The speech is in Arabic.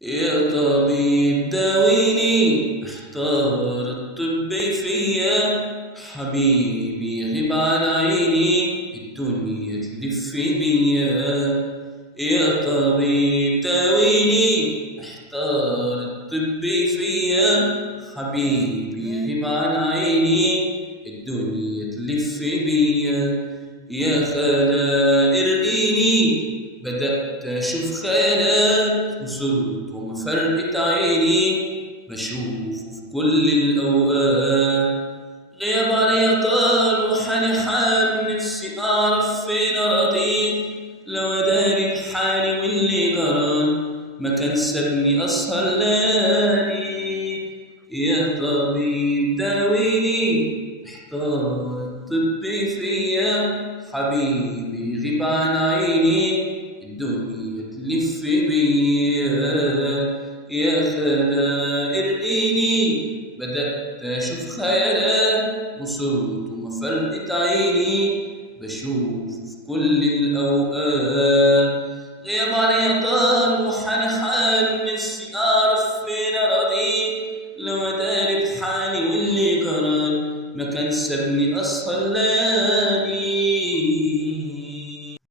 يا طبيب داويني، احتار الطب فيا. حبيبي غيب عن عيني، الدنيا تلف بيا. يا طبيب داويني، احتار الطب فيا. حبيبي غيب عن عيني، الدنيا تلف بيا. يا خلا ارقيني، بدأت أشوف خيالات، وصرت وما فرقت عيني، بشوفه في كل الأوقات. غياب عليا طال وحالي حال، نفسي أعرف فين أراضيه. لو أداري بحالي واللي جرى، ما كان سابني أسهر ليالي. يا طبيب داويني، احتار الطب فيا. حبيبي غيب عن عيني، الدنيا تلف بيا. يا خلا ارقيني، بدأت أشوف خيالات، وصرت وما فرقت عيني، بشوف في كل الأوقات. غياب عليا طال وحالي حال، نفسي أعرف فين أراضيه. لو أداري بحالي واللي جرى، ما كان سابني أسهر ليالي.